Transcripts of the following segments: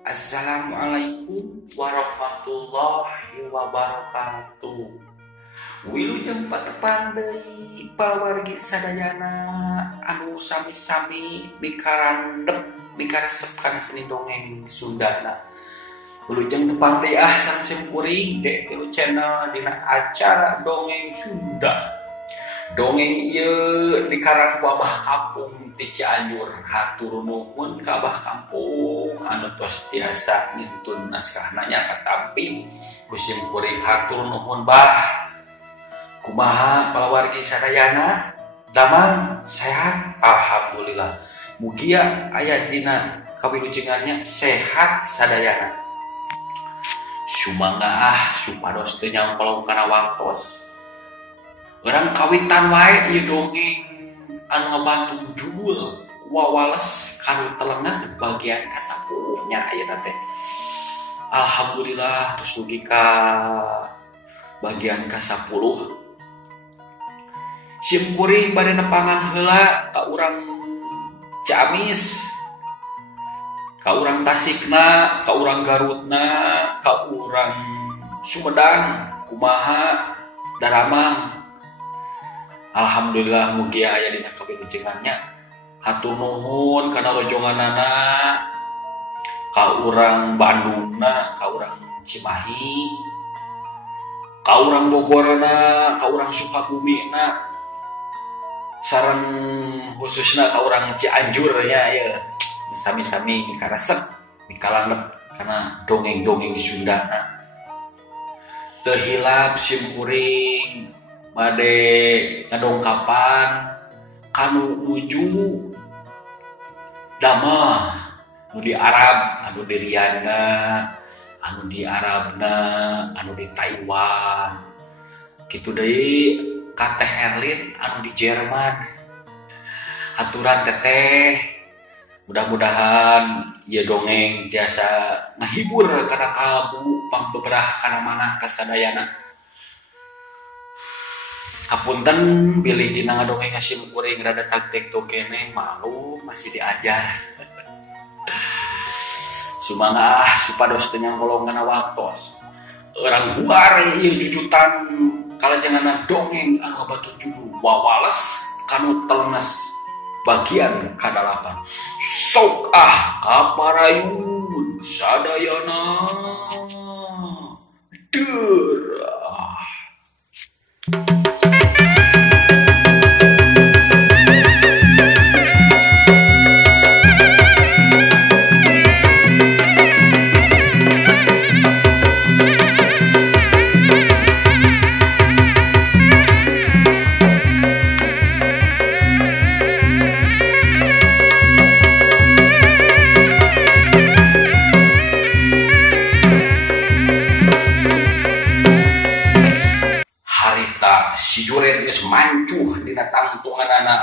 Assalamualaikum warahmatullahi wabarakatuh. Wilujeng patepang deui pawargi sadayana anu sami-sami mikarandep mikaresep kana seni dongeng Sundana. Wilujeng tepang deui sang simkuring dek tilu channel dina acara dongeng Sunda. Dongeng ieu dikarang ku Abah Kampung ti Cianjur. Hatur nuhun ka Abah Kampung anu tos tiasa ngintun naskahna nya katampi ku simkuring. Hatur nuhun Bah. Kumaha palawargi sadayana? Damang sehat alhamdulillah. Mugia aya dina kawilujengannya sehat sadayana. Sumangga supados teu nyangkolong kana waktos. Orang kawitan wae ieu dongeng anu ngabantu judul wawales kanu telengas di bagian ka-10 nya ayeuna teh. Alhamdulillah terus dugi ka bagian ka-10. Simkuring bade nepangan heula ka urang Ciamis, ka urang Tasikna, ka urang Garutna, ka urang Sumedang, kumaha daramang. Alhamdulillah mugia aya dina kawilujengannya. Hatur nuhun kana rojonganana ka urang Bandungna, ka urang Cimahi, ka urang Bogorna, ka urang Sukabumina, sareng khususna ka urang Cianjur nya ya. Sami-sami mikaresep mikalandep kana dongeng-dongeng Sundana. Teu hilap simkuring bade ngadongkapan kanu nuju damah anu di Arab, anu di Riana, anu di Arabna, anu di Taiwan. Kitu deui ka Teh Herlin anu di Jerman. Haturan teteh, mudah-mudahan ieu dongeng tiasa ngahibur kana kalbu pangbeberah kana manah kasadayana. Hapunten bilih dina ngadongeng simkuring rada taktik tuh keneh malu masih diajar. Sumangga supados teu nyangkolong kana waktos. Urang luar ieu jujutan kalajenganna dongeng anu ngabantu judul wawales kanu telengas bagian ka-8. Sok kaparayun sadayana. Deurah. Si Juret geus mancuh dina tangtunganana.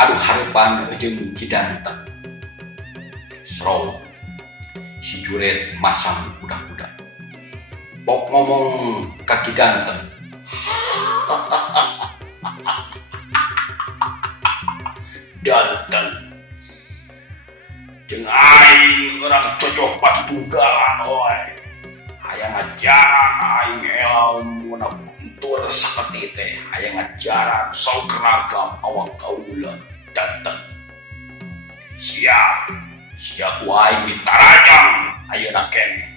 Aduh hareupan jeung Cidanten. Srow. Si Juret masang budak-budak. Pok ngomong ka Cidanten. Danten. Jeung aing urang cocok patugalan oe. Hayang ngajaran aing ilmu na tur saperti teh hayang ngajaran sok ragam awak kaula Danten. Siap ku aing ditarajang ayeuna keneh.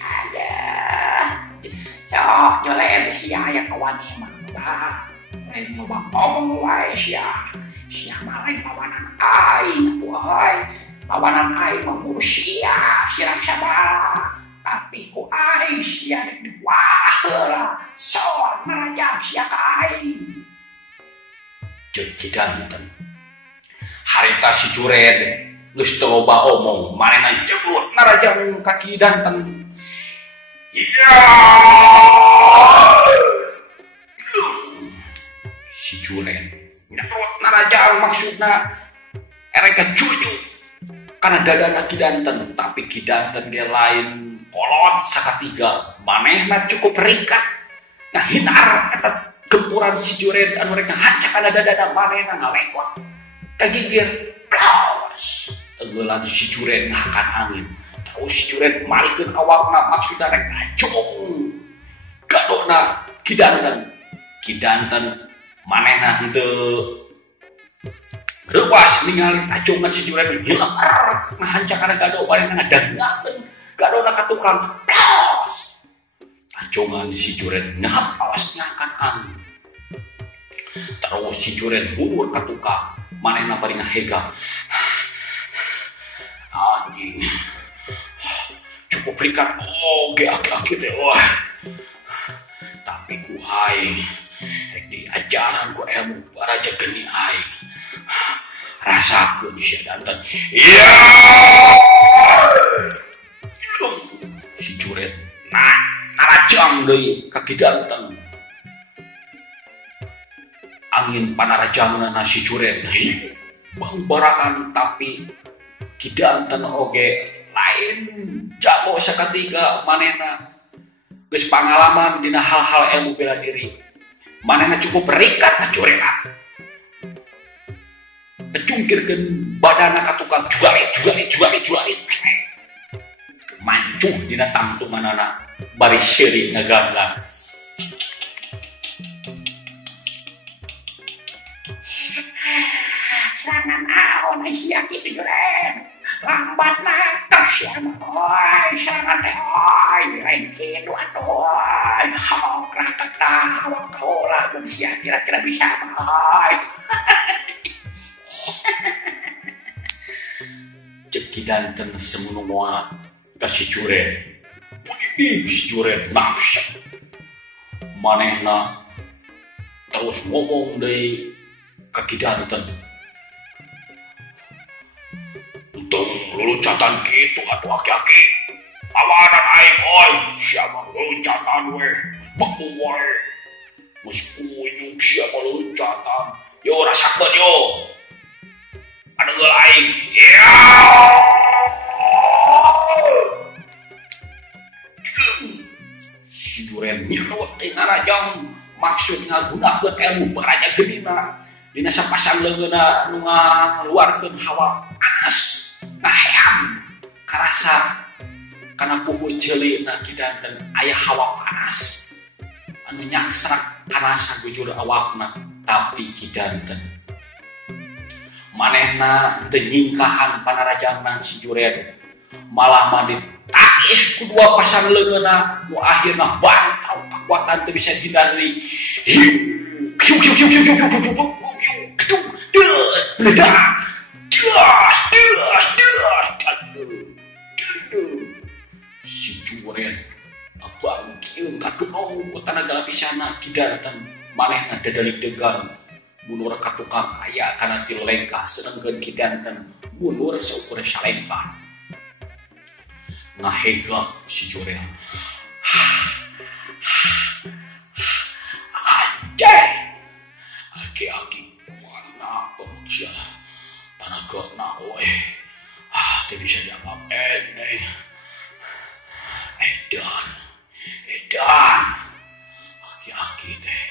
Ada sok jolet sia aya kawan mah bah. Lain mah ngomong wae sia malain pawanan aing poe. Pawanan aing mengurus sia raksasa. Tapi ku aing sia diwah heula. Son marajang sia ka aing. Jeung Cidanten. Harita si Juret geus teu loba omong, manehna jebrut narajang ka Cidanten. Iya. Si Juret nyebrut narajang maksudna erek kecuju karena dadana Cidanten, tapi Cidanten ge lain kolot sakatiga, manehna cukup ringkat. Nah hinar eta gempuran si Juret anu rek hancak kana dada manehna ngalekot kagigir plos eueulan si Juret ngakan angin terus si Juret malikeun awakna maksudna rek ngacung gadona kidanten manehna henteu reuas ningali acungan si Juret hilang ngahancak kana gado manehna ngadangakeun gadona ka tukang plos acungan si Juret ngapawas ngakan angin terus si Juret mundur ka tukang manehna bari ngahega anjing cukup rikat oge aki-aki teh wah tapi ku aing rek diajaran ku ilmu baraja geni aing rasakeun sia danten iya si Juret narajang deui ka kidanten angin panarajangna si Juret bang baraan tapi kidanten oge lain jago sakatiga manehna geus pangalaman dina hal-hal ilmu bela diri manehna cukup berikat ka Juret ngecungkirkeun badanna ka tukang jugalit mancuh dina tangtunganana bari seuri ngaganggang serangan aon sia kitu Juret lambat na siapa oi serangan teh oi lain kitu atuh hawak rakata hawak kaula jeung sia kira-kira bisa oi cek kidanten semono moal ka si Juret si Juret nafsu manehna terus ngomong deui ka kidanten untung lulucatan gitu atuh aki-aki awanan aing oi siapa lulucatan we baku we mus kunyuk siapa lulucatan yo rasakeun yo adegeul aing ya si Juret nyerot ngarajang maksud ngagunakeun ilmu baraja genina dina sapasang leungeunna nu ngaluarkeun hawa panas ngaheam karasa kana puguh ceulina kidanten aya hawa panas anu nyaksrak karasa gujur awakna tapi kidanten manehna teu nyingkahan panarajangna si Juret malah mah ditakis kedua pasang leungeunna nu akhirna bantau kekuatan teu bisa dihindari si Juret abangkieun kadunong ku tanaga lapisana kidanten manehna dadalik degang mundur ka tukang aya kana ti lengkah sedengkeun kidanten mundur saukur salengkah ngahega si Juret anjay aki-aki warna kerja tanaga na we teu bisa dianggap enteng edan aki-aki teh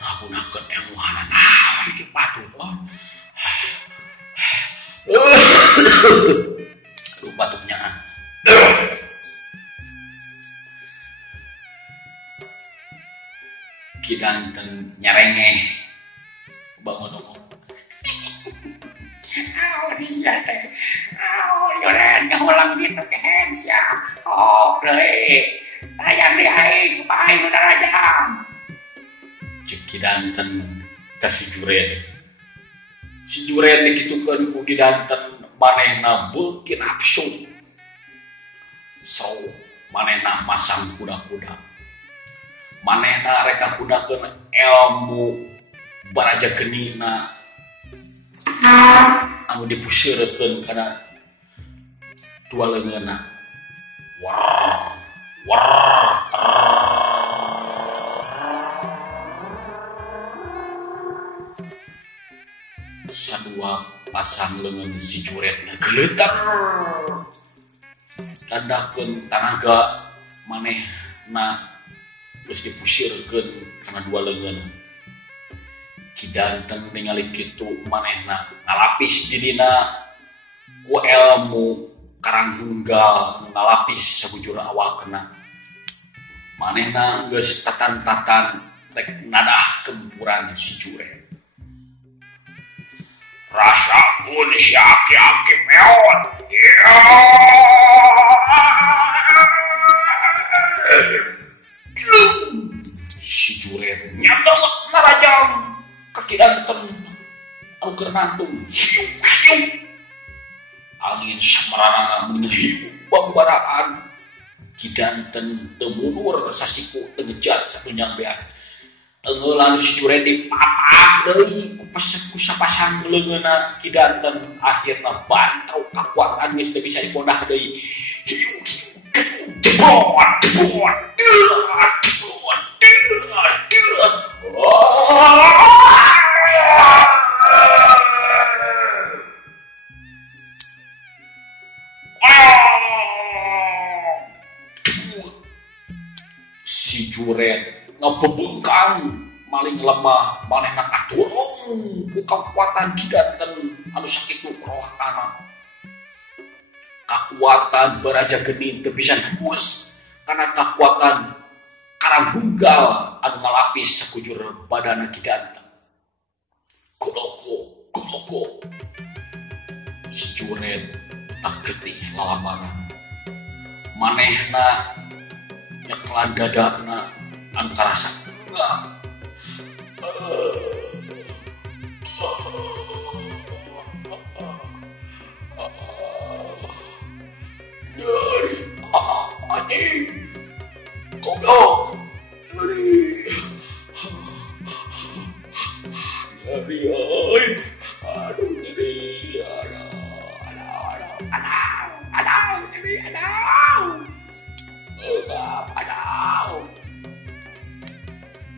ngagunakeun ilmuana naon iki patut aduh batuknya kidanten nyarengeh bangun iya teh Juret ngulang gitu kehen sia deui hayang di aing pae nu darajang cek kidanten ka si Juret dikitukeun ku kidanten manehna beuki nafsu so manehna masang kuda-kuda manehna rek ngagunakeun ilmu baraja genina anu dipuseurekeun kana dua leungeunna sadua pasang leungeun si Juret ngageletar dandakeun tanaga manehna terus dipusirkeun kana dua leungeun. Kidanten ningali kitu manehna ngalapis didina ku ilmu Karanggunggal ngalapis sabujur awakna. Manehna geus tatan-tatan rek nadah gempuran si Juret. Rasakeun si aki-aki meot. Si Juret nyadot narajang kaki danten anu keur nantung. Angin samarana menghiup bambaraan. Kidanten teu mundur sasiku teu ngejat satunya beas. Engeulan si Juret dipapak deui ku sapasang leungeunna kidanten akhirna bantruk kakuatan geus teu bisa dipondah deui. Jebot. Si Juret ngebebengkang maling lemah manehna kadorong ku kakuatan kidanten anu sakitu rohakana. Kakuatan baraja geni teu bisa nebus karena kakuatan Karanggunggal anu ngalapis sakujur badanna kidanten. Goloko. Si Juret tak getih lalamparan. Manehna nyeklan dadana anu karasa enggak. Dari anjing goblok dari aduh jadi aduh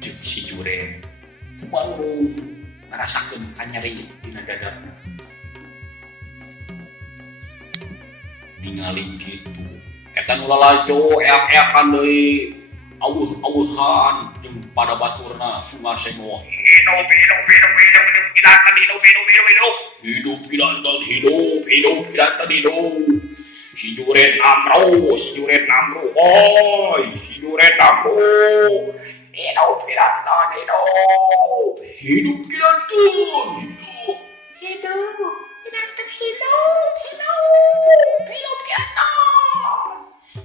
jeung si Juret baru ngarasakeun kanyeri dina dadarna. Ningali kitu eta nu lalajo eak-eakan deui aweuh-aweuhan jeung pada baturna sunga sengo hidup kidanten hidup. Si Juret namro oi si Juret namro hidup kidanten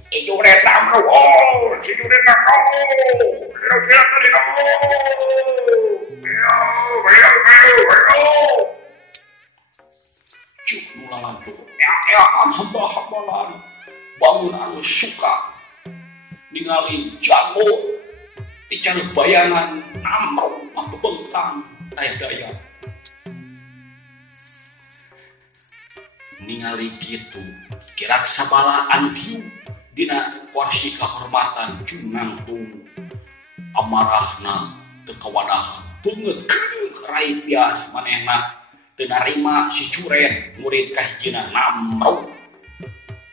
si Juret namro cuk nulalan tuh eak-eakan hamba-hambalan bangun anu suka ningali jago ticari bayangan namro atau bengkang daya-daya. Ningali gitu kirak sabala antiu dina porsi kehormatan junangtung amarahna teu kawanahan beungeut rai pias manehna teu narima si Juret murid kahijina namro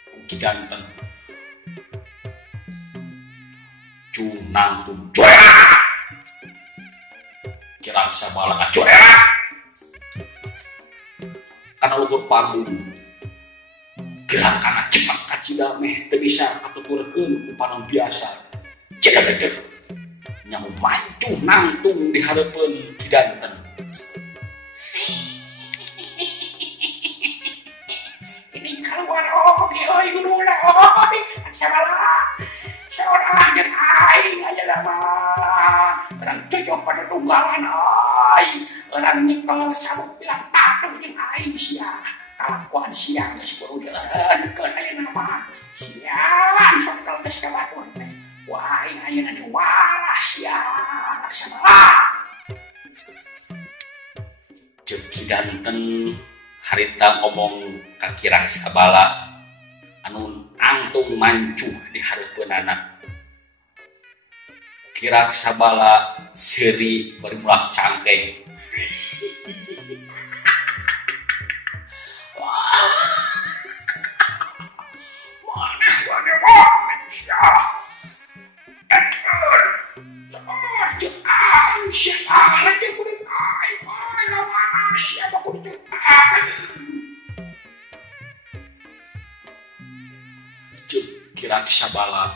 ku kidanten. Junangtung Juret kirak sabala Juret kana luhur panggung gerakan cepat kacidameh teu bisa katuturkeun ku panon biasa cedek nyaho mancuh nangtung di hareupeun kidanten. Ini keluar oi guruna oi sabala seorang yang aing aja lama orang cocok pada tunggalan aing orang nyekel sabuk bilang tatu yang aing sia kalakuan siang geus kurudeun keun aya nama siang sok geus ka batur teh wah aing ayeuna di waras sia laksana jeung kidanten harita ngomong ka kirak sabala anu angtung mancuh di hareupeunana. Kirak sabala seuri bari mulak cangkeng. Maneh ya. Kirak sabala.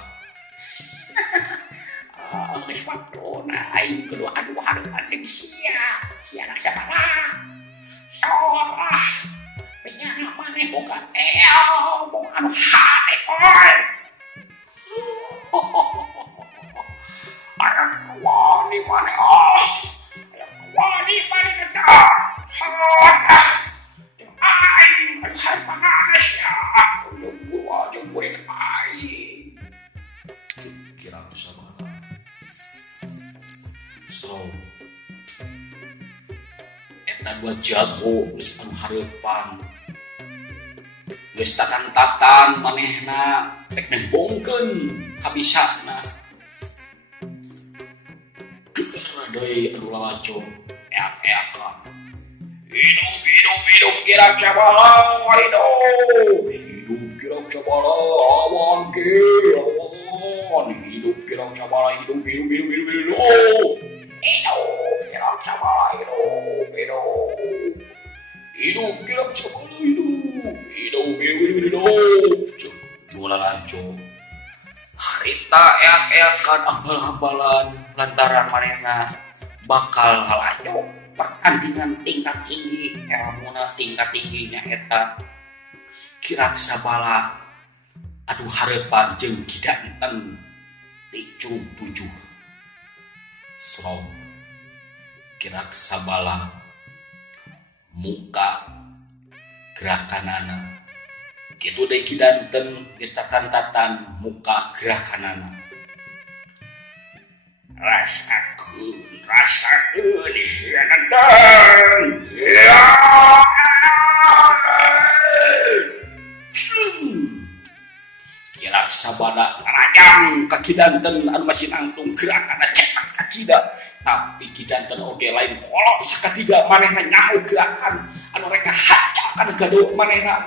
Geus waktuna aing kudu adu hareupan jeung sia anak sabala. Sorah. Penyanyi maneh bukan mau anu hade oi. Anak wani maneh wani maneh kita. Sorah. Aing hai panas ya. Gua aja murid aing. Kira sabala. So eta dua jago geus anu hareupan. Geus tatan-tatan manehna rek nembongkeun kabisana. Keur deui anu lalajo eak-eakan. Hidup Kirak sabala, hidup Kirak sabala, awan ke awan. Hidup Kirak sabala, hidup Kirak sabala, hidup Kirak sabala, hidup. Mula lanjut. Harita eak-eakan ambal-ambalan lantaran manehna bakal halajo pertandingan tingkat tinggi. Elmuna tingkat tingginya eta Kirak sabala adu hareupan jeung kidanten ti curug 7. Slow Kirak sabala muka gerakanana kitu deui kidanten geus tatan-tatan muka gerakanana. Rasakeun sianatan ya. Kirak sabala rajang ka kidanten anu masih nangtung gerakanna cepat ka cida. Tapi kidanten oge lain kolot sakatiga manehna nyaho gerakan anu reka hacakan gaduh manehna.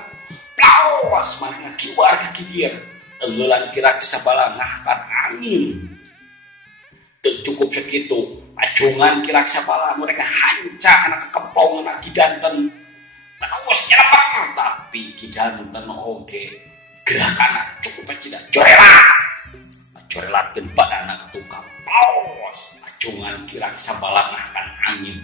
Plawas manehna kiwar ka kieu. Tenggelan Kirak sabala ngahkan angin. Teu cukup sakitu, pacungan Kirak sabala mereka hancak kana kekempong na kidanten. Terus nyerempang tapi kidanten oge gerakanna cukup cida corelatkeun badanna ka tukang. Paus pacungan Kirak sabala ngahkan angin.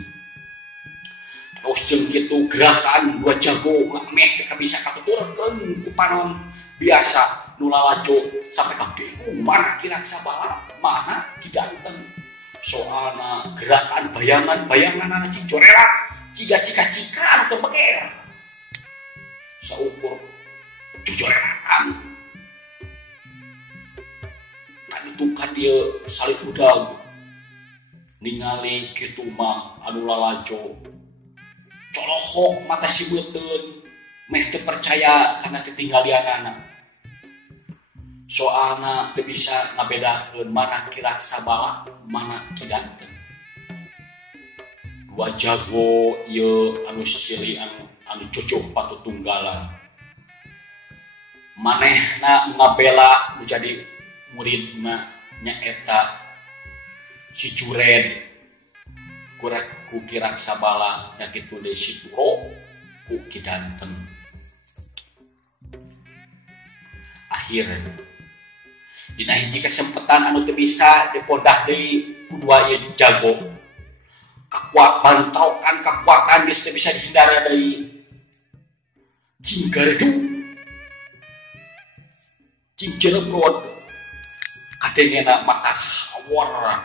Terus jeung kitu gerakan dua jago meh teu bisa katuturkeun ku panon biasa nu lalajo sampai ka bingung mana Kirak sabala mana kidanten. Soalna gerakan bayangan-bayangan cing corelat ciga-cika anu keur beker saukur corelan. Kan itu kan dia salib udag ningali kitu mah anu lalajo colohok mata sibeuteun meh teu percaya kana ketinggalianana. Soalna teu bisa ngabedakeun mana Kirak sabala mana kidanten. Dua jago ieu anu silih anu cocok patutunggalan. Manehna ngabela nu jadi muridna nyaeta si Jured kurek ku Kirak sabala nya kitu deui si Turo ku kidanten. Akhirna dina hiji kesempatan anu teu bisa dipondah deui ku dua ieu jago. Bantokan kekuatan geus teu bisa dihindari deui. Cing gardu cing cerebrod kadengena mata hawar.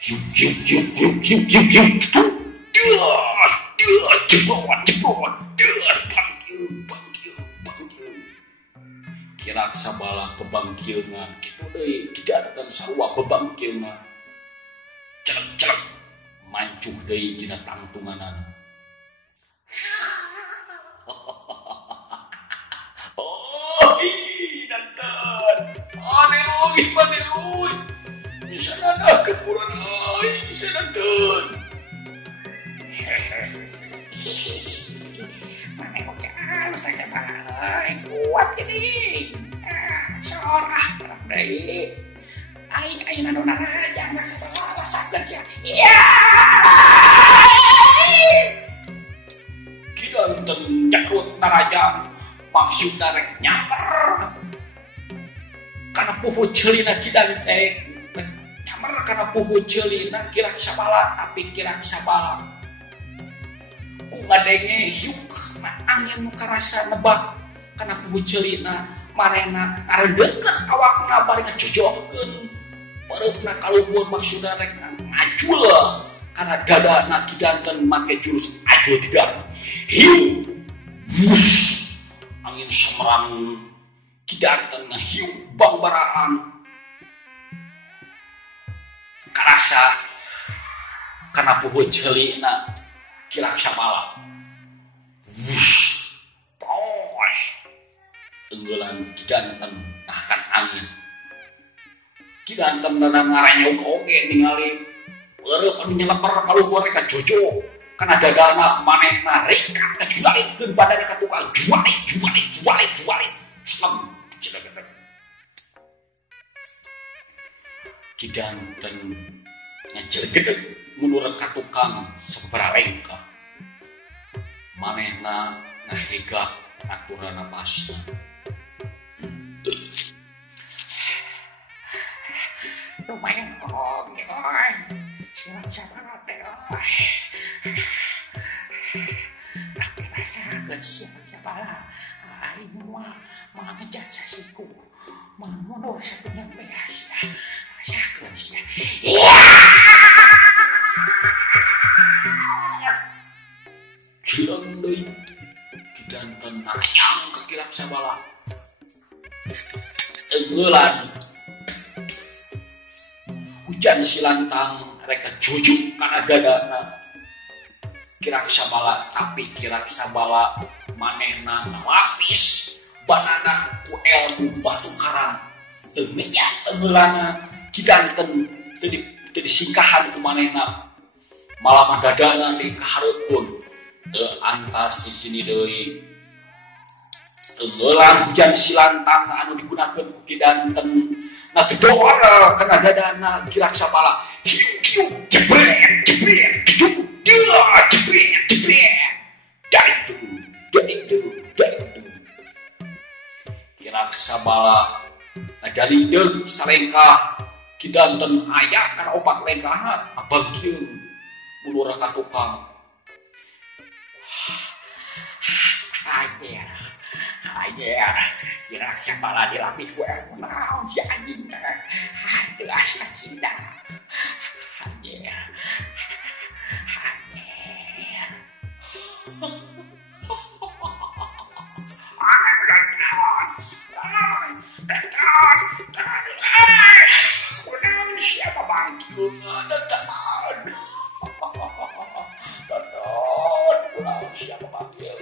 Hiu Kirak sabala bebangkieungan kitu deui kidanten sarua bebangkieungan celek mancuh deui dina tangtunganana. Oh danten aneh euy bisa nana kepuran euy bisa danten. Mana oke anu teh paling kuat ini. Sorah barang deui. Aing ayeuna nu narajang rasakeun sia. Iya. Kidanten jakrut narajang maksudna rek nyamper karena puhu celina kidan nyamar karena puhu celina kira sabala tapi kira sabala ku ngadenge hiuk na angin karasa nebak karena puhu celina manehna areudeukeun awakna bari ngacojokeun pereupna kaluhur maksudna rek ngajul karena dadana kidanten make jurus ajul tidak hiu wush angin semeram kidanten hiu bang baraan karasa karena puhu celina kirak sabala wush tos tenggelan kidanten tahkan angin kidanten dan ngarenyok oge ningali peureup anu nyeleper kaluhur rek jojo kana dadana manehna reka kajulalikeun badanna ka tukang jualik slem kidanten ngajelegedeg mundur ka tukang sababaraha rengka manehna ngahegak aturan napasna lumayan siapa teh tapi masakan siapa lah ini mah ngejar sasiku mau mundur satunya beas masakan sih cilang deui kidanten tayang ke kirak sabala tenggelan hujan silantang reka jujuk karena dadana kirak sabala tapi kirak sabala manehna ngalapis banana ku ilmu batu karang teunya tenggelana kidanten teu disingkahan ku manehna malah dadana di kahareupeun teu antas di sini deui tenggelan hujan silantang anu digunakeun ku kidanten nah gedor kena dadana kirak sabala hiu jebret gedung jebret daidu kirak sabala dalideg sarengkah kidanten aya kana opat lengkahna abangkeun mulur ka tukang aja kirak sabala dilapis ku ilmu naon si anjing teu asa cinta aja siapa bangkiun deketan pulau siapa bangkiun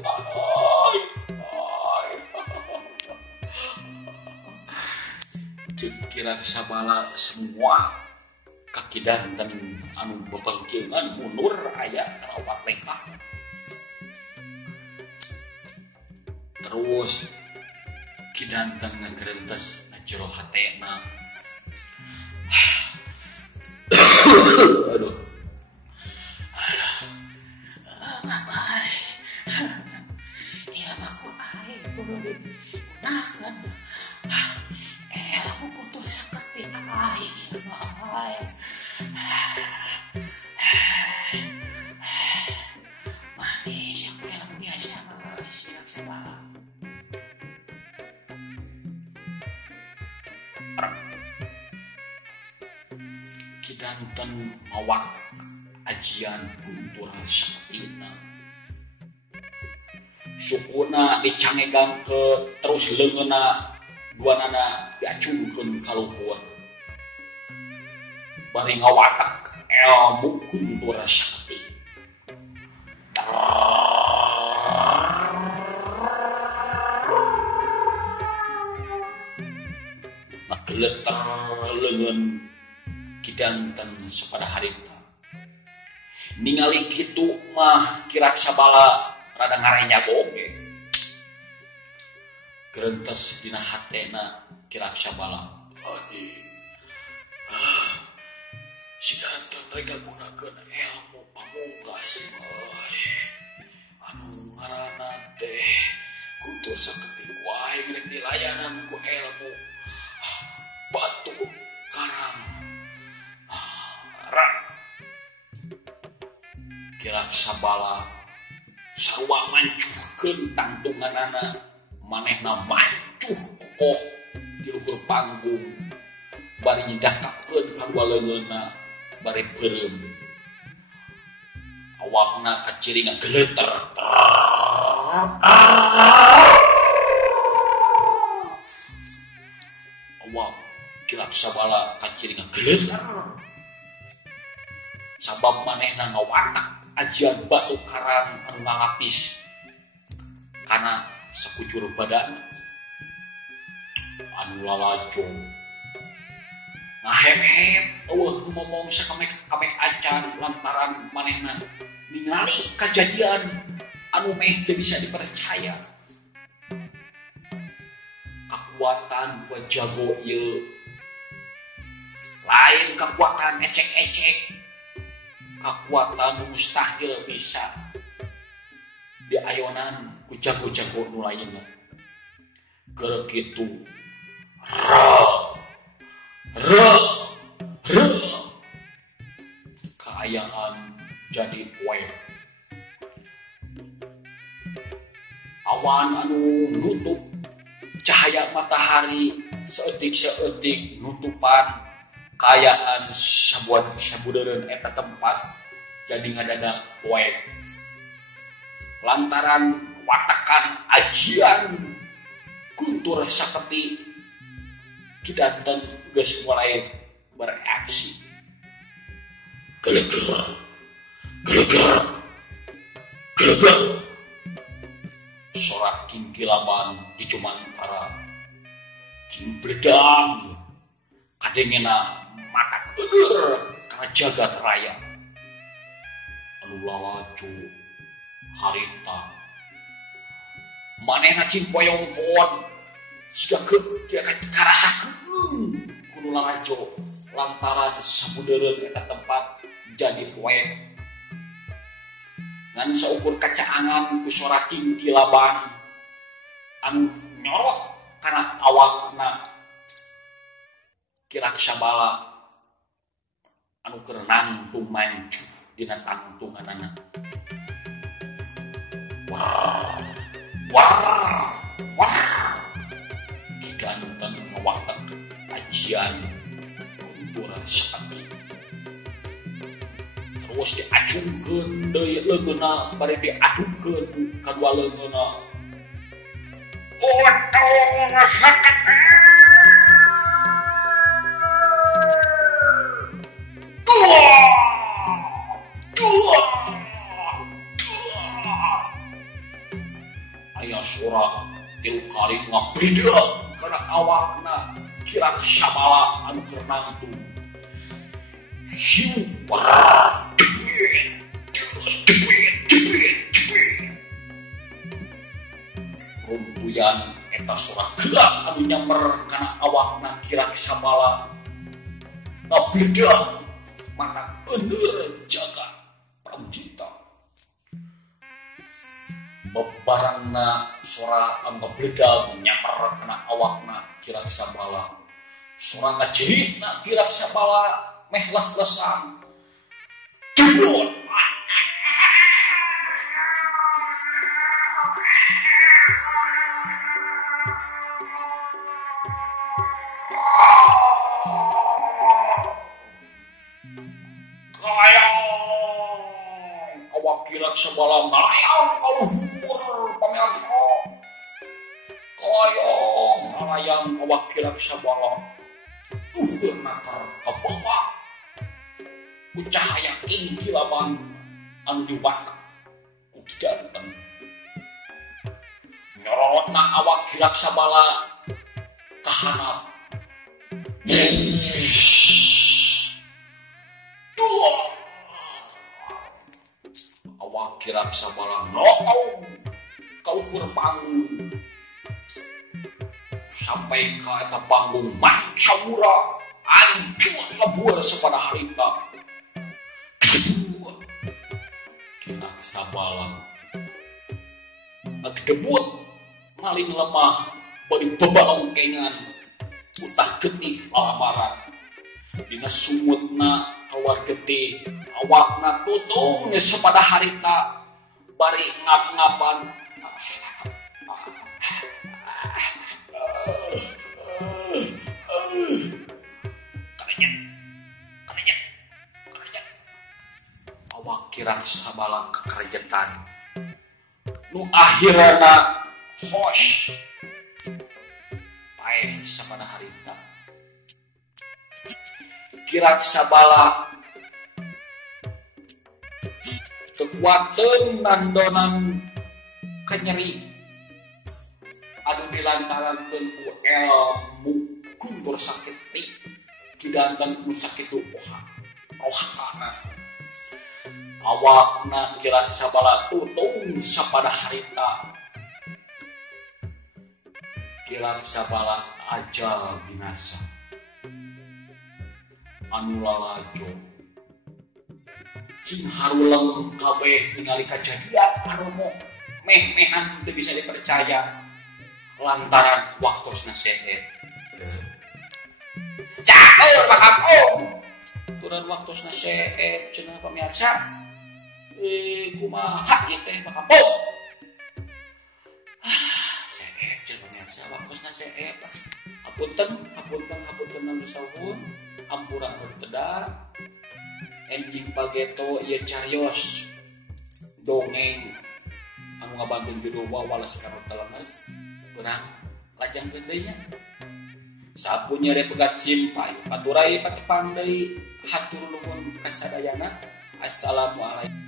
kirak sabala semua kaki danten anu bepengkeungan mundur aya kana opat lengkah terus kidanten ngageurentes na jero hatena aduh ngapai ya aku ai kudu digunakeun aku putus sakit ai manis aku yang biasa siap sabala kidanten mawak ajian kunturan saktina sukuna dicangegang ke terus leungeuna duanana diacungkeun ka luhur bari ngawatak ilmu kunturan sakti geleter leungeun kidanten sapada harita ningali kitu mah kirak sabala rada ngarenyag oge geurentes dina hatena kirak sabala anjing si danten rek gunakeun ilmu pamungkas anu ngaranna teh kuntur saketik wae rek dilayanan ku ilmu Kirak sabala sarua mancuhkeun tangtunganana manehna mancuh kokoh di luhur panggung bari nyedakapkeun kadua leungeunna bari beureum awakna kaciringan geleuter awak kirak sabala kaciringan geleuter sabab manehna ngawatak ajian batu karang anu ngalapis kana sakucur badan anu lalajo ngahep-hep eueuh nu ngomong sakamek-kamek acan lantaran manehna ningali kejadian anu meh teu bisa dipercaya. Kekuatan buat jago ieu lain kekuatan ecek-ecek, kekuatan mustahil bisa diayonan ku jago-jago nu lainna. Keur kitu kaayaan jadi poe. Awan anu nutup cahaya matahari seeutik-seeutik nutupan kaayaan sabudeureun eta tempat jadi ngadadak poe. Lantaran watakan ajian guntur saperti kidanten geus mulai bereaksi. Geleger. Sorak kingkilaban di Cumantara. King bledang kadengena mata geueur kana jagat raya. Anu lalajo harita. Manehna cing poyong-poyong siga karasakeun kudu lalajo lantaran sabudeureun eta tempat jadi poe. Ngan saukur kacaangan ku sorak kingkilaban anu nyorot kana awakna kirak sabala anu keur nangtung mancuh dina tangtunganana. Wah. Kidanten ngawatek ajian guntur sakati. Terus diacungkeun deui leungeunna bari diadungkeun kadua leungeunna. Oto sakati. Aya suara tilu kali ngabredak kana awakna kirak sabala anu keur nangtung. Hiu rumpuyan eta suara gelap anu nyamper kana awakna kirak sabala ngabredak mata eur jaga pramjita. Bebarangna sora anu ngabledag nyamper kana awakna kirak sabala. Sora ngajeritna kirak sabala meh les-lesan. Jeblon. Awak kirak sabala ngalayang kaluhur pamirsa. Kalayang awak kirak sabala. Nakar kabawa. Ku cahaya kingkilaban anu diwatak ku kidanten. Nyorotna awak kirak sabala kahanap. Awak kirak sabala noong kaluhur panggung sampai ke eta panggung mancaura hancur lebur sapada harita. Kirak sabala agdebut maling lemah bari bebalongkengan utah getih lamaran dina sumutna keluar getih awakna tutung pada harita bari ngap-ngapan. Kerejat. Awak kirang sabala kekerejetan. Nu akhirana hosh paeh sapada harita. Kirang sabala kekuatan nandonan kenyeri anu dilantarankeun ku ilmu kundur sakit ti kidanten nu sakitu ohana awakna kirang sabala tutung sapada harita kirang sabala ajal binasa anu lalajo cing haruleng kabeh ningali kejadian anu meh-mehan teu bisa dipercaya lantaran waktosna seet. Caeur bakal turun waktosna seet cenah pamirsa. Kumaha ieu teh bakal seet cenah pamirsa waktosna seet. Hapunten anu sawun, ampura anu ditedak. Enjing pageto ieu carios dongeng anu ngabantuan judul wawalas karo telemes urang lajangkeun deui nya sapunya pegat simpai paturai patepang deui hatur nuhun kasadayana. Assalamualaikum.